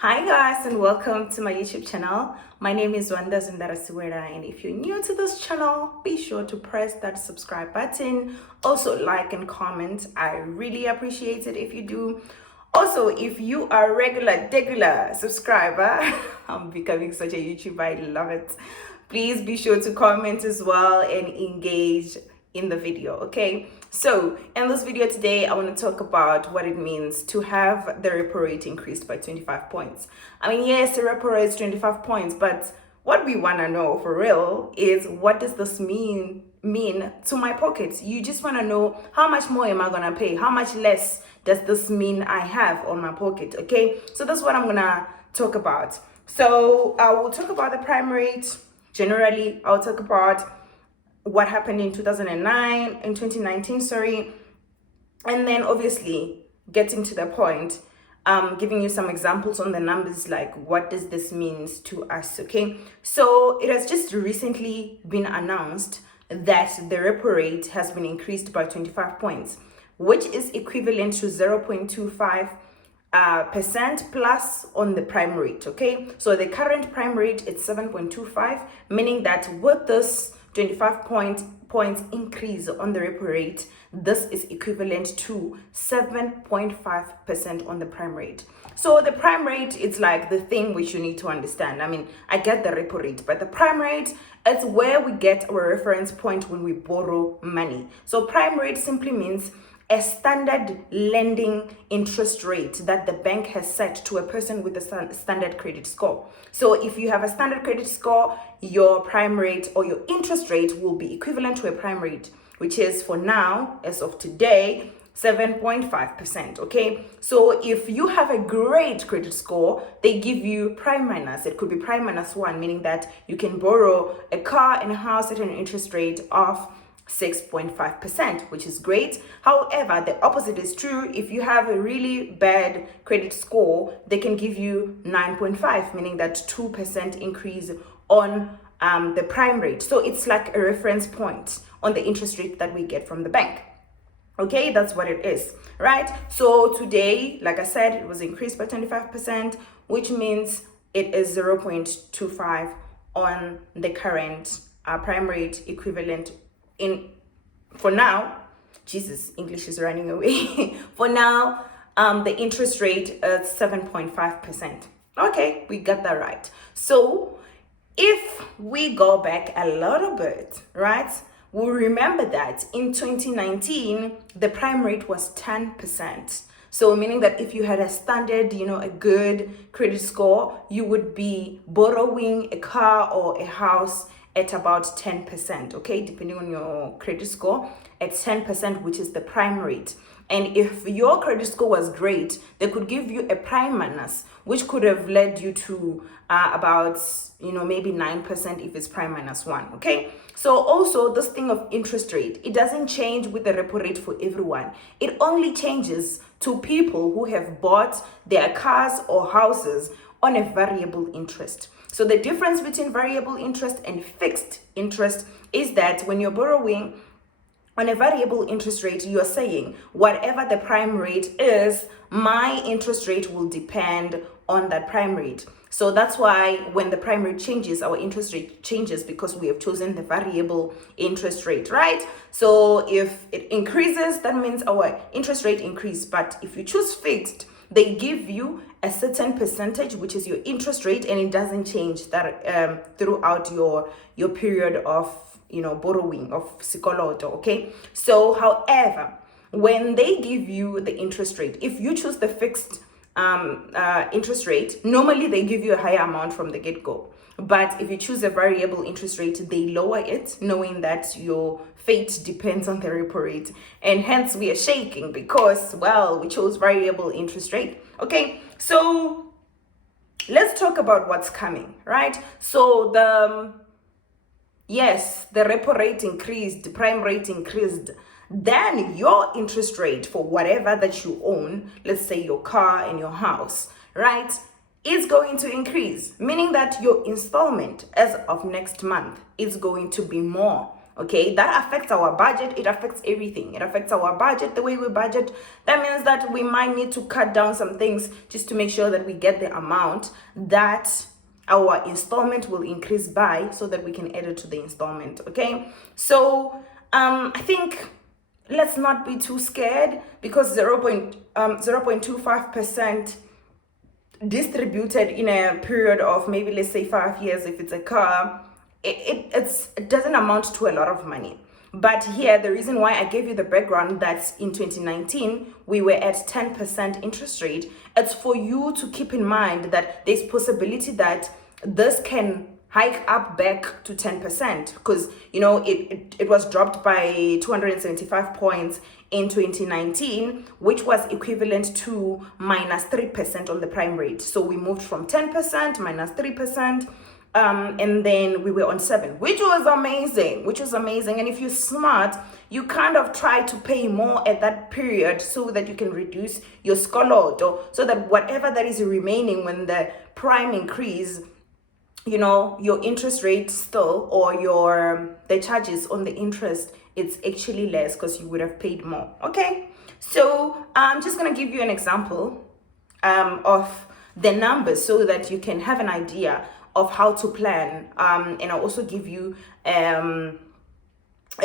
Hi guys, and welcome to my YouTube channel. My name is Zwannda, and if you're new to this channel, be sure to press that subscribe button. Also like and comment. I really appreciate it if you do. Also, if you are a regular subscriber, I'm becoming such a YouTuber, I love it. Please be sure to comment as well and engage in the video, okay? So in this video today, I want to talk about what it means to have the repo rate increased by 25 points. I mean, yes, the repo rate is 25 points, but what we want to know for real is, what does this mean to my pockets? You just want to know, how much more am I going to pay? How much less does this mean I have on my pocket? Okay, so that's what I'm going to talk about. So I will talk about the prime rate. Generally, I'll talk about what happened in 2019, and then obviously getting to the point, giving you some examples on the numbers, like what does this mean to us, okay? So it has just recently been announced that the repo rate has been increased by 25 points, which is equivalent to 0.25% plus on the prime rate, okay? So the current prime rate is 7.25, meaning that with this 25 points increase on the repo rate, this is equivalent to 7.5% on the prime rate. So the prime rate is like the thing which you need to understand. I mean, I get the repo rate, but the prime rate is where we get our reference point when we borrow money. So prime rate simply means a standard lending interest rate that the bank has set to a person with a standard credit score. So if you have a standard credit score, your prime rate or your interest rate will be equivalent to a prime rate, which is, for now, as of today, 7.5%, okay? So if you have a great credit score, they give you prime minus. It could be prime minus 1, meaning that you can borrow a car and a house at an interest rate of 6.5%, which is great. However, the opposite is true. If you have a really bad credit score, they can give you 9.5, meaning that 2% increase on the prime rate. So it's like a reference point on the interest rate that we get from the bank. Okay, that's what it is, right? So today, like I said, it was increased by 25%, which means it is 0.25 on the current prime rate equivalent. For now, Jesus, English is running away. For now, the interest rate is 7.5%. Okay, we got that right. So if we go back a little bit, right, we'll remember that in 2019, the prime rate was 10%. So meaning that if you had a standard, a good credit score, you would be borrowing a car or a house at about 10%, okay, depending on your credit score, at 10%, which is the prime rate. And if your credit score was great, they could give you a prime minus, which could have led you to about, maybe 9% if it's prime minus 1, okay? So also, this thing of interest rate, it doesn't change with the repo rate for everyone. It only changes to people who have bought their cars or houses on a variable interest. So the difference between variable interest and fixed interest is that when you're borrowing on a variable interest rate, you're saying, whatever the prime rate is, my interest rate will depend on that prime rate. So that's why when the prime rate changes, our interest rate changes, because we have chosen the variable interest rate, right? So if it increases, that means our interest rate increases. But if you choose fixed, they give you a certain percentage, which is your interest rate, and it doesn't change that throughout your period of borrowing of sikoloto, okay? So however, when they give you the interest rate, if you choose the fixed interest rate, normally they give you a higher amount from the get-go. But if you choose a variable interest rate, they lower it, knowing that your fate depends on the repo rate. And hence we are shaking because, well, we chose variable interest rate. Okay, so let's talk about what's coming, right? So the repo rate increased, the prime rate increased. Then your interest rate for whatever that you own, let's say your car and your house, right, is going to increase, meaning that your installment as of next month is going to be more. Okay, that affects our budget. It affects everything. It affects our budget, the way we budget. That means that we might need to cut down some things just to make sure that we get the amount that our installment will increase by, so that we can add it to the installment. Okay, so I think let's not be too scared, because 0.25% distributed in a period of maybe, let's say, 5 years, if it's a car, it doesn't amount to a lot of money. But here, the reason why I gave you the background that in 2019 we were at 10% interest rate, it's for you to keep in mind that there's possibility that this can hike up back to 10%, because it was dropped by 275 points in 2019, which was equivalent to -3% on the prime rate. So we moved from 10% -3%, and then we were on 7, which was amazing. And if you're smart, you kind of try to pay more at that period so that you can reduce your skoloto, so that whatever that is remaining when the prime increase, your interest rate still, or the charges on the interest, it's actually less, because you would have paid more. Okay, so I'm just gonna give you an example of the numbers so that you can have an idea of how to plan, and I'll also give you a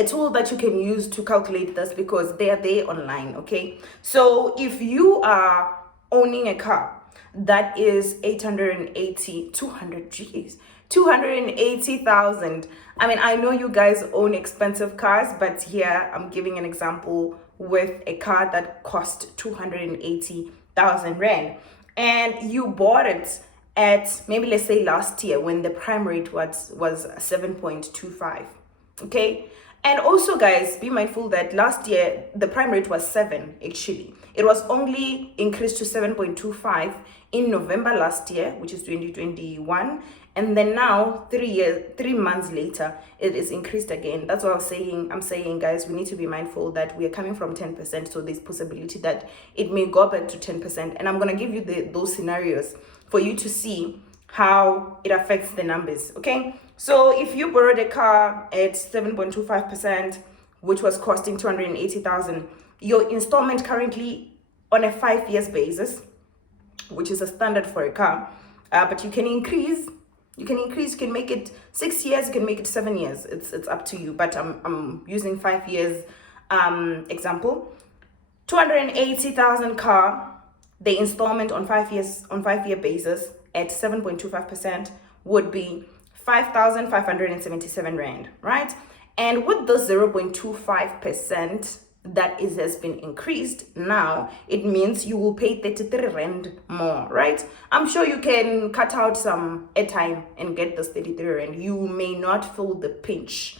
tool that you can use to calculate this, because they are there online. Okay, so if you are owning a car that is 280,000. I mean, I know you guys own expensive cars, but here I'm giving an example with a car that cost 280,000 rand, and you bought it at, maybe let's say last year, when the prime rate was 7.25. Okay, and also, guys, be mindful that last year the prime rate was 7. Actually, it was only increased to 7.25 in November last year, which is 2021, and then now 3 months later it is increased again. That's what I'm saying, guys, we need to be mindful that we are coming from 10%, so there's possibility that it may go back to 10%, and I'm going to give you those scenarios for you to see how it affects the numbers. Okay, so if you borrowed a car at 7.25%, which was costing 280,000, your installment currently on a 5 years basis, which is a standard for a car, but you can increase, you can make it 6 years, you can make it 7 years, it's up to you, but I'm using 5 years example. 280,000 car, the installment on 5 year basis at 7.25% would be 5,577 rand, right? And with the 0.25% that has been increased, now it means you will pay 33 rand more, right? I'm sure you can cut out some airtime and get this 33 rand. You may not feel the pinch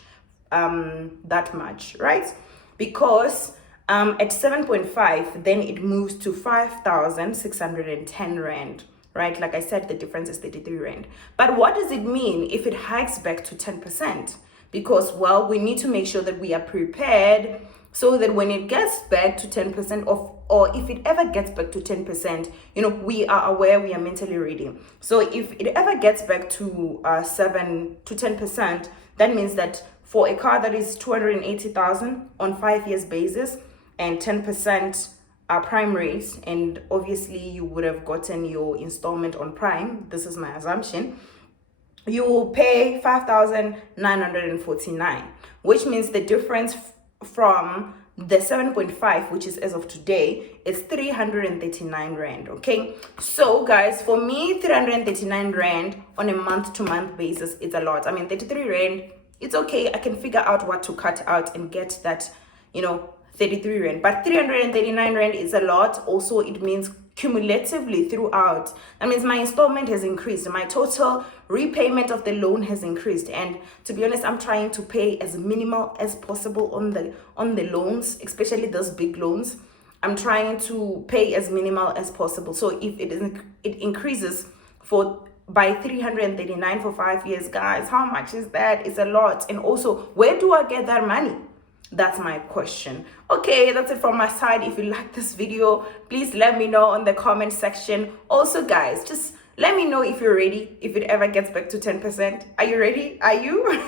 that much, right? Because at 7.5, then it moves to 5,610 rand, right? Like I said, the difference is 33 rand. But what does it mean if it hikes back to 10%? Because, well, we need to make sure that we are prepared, so that when it gets back to 10% or if it ever gets back to 10%, we are aware, we are mentally ready. So if it ever gets back to 7 to 10%, that means that for a car that is 280,000 on 5 years basis and 10% prime rate, and obviously you would have gotten your installment on prime, this is my assumption, you will pay 5,949, which means the difference from the 7.5, which is as of today, is 339 rand. Okay, so guys, for me, 339 rand on a month-to-month basis is a lot. I mean, 33 rand, it's okay, I can figure out what to cut out and get that 33 rand, but 339 rand is a lot. Also, it means cumulatively throughout, that means my installment has increased, my total repayment of the loan has increased, and to be honest, I'm trying to pay as minimal as possible on the loans, especially those big loans. I'm trying to pay as minimal as possible. So if it increases by 339 for 5 years, guys, how much is that? It's a lot. And also, where do I get that money? That's my question. Okay, that's it from my side. If you like this video, please let me know on the comment section. Also, guys, just let me know if you're ready, if it ever gets back to 10%. Are you ready? Are you?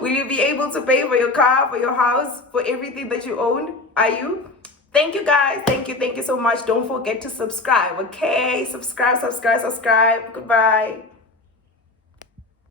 Will you be able to pay for your car, for your house, for everything that you own? Are you? Thank you guys. Thank you so much. Don't forget to subscribe. Okay, subscribe. Goodbye.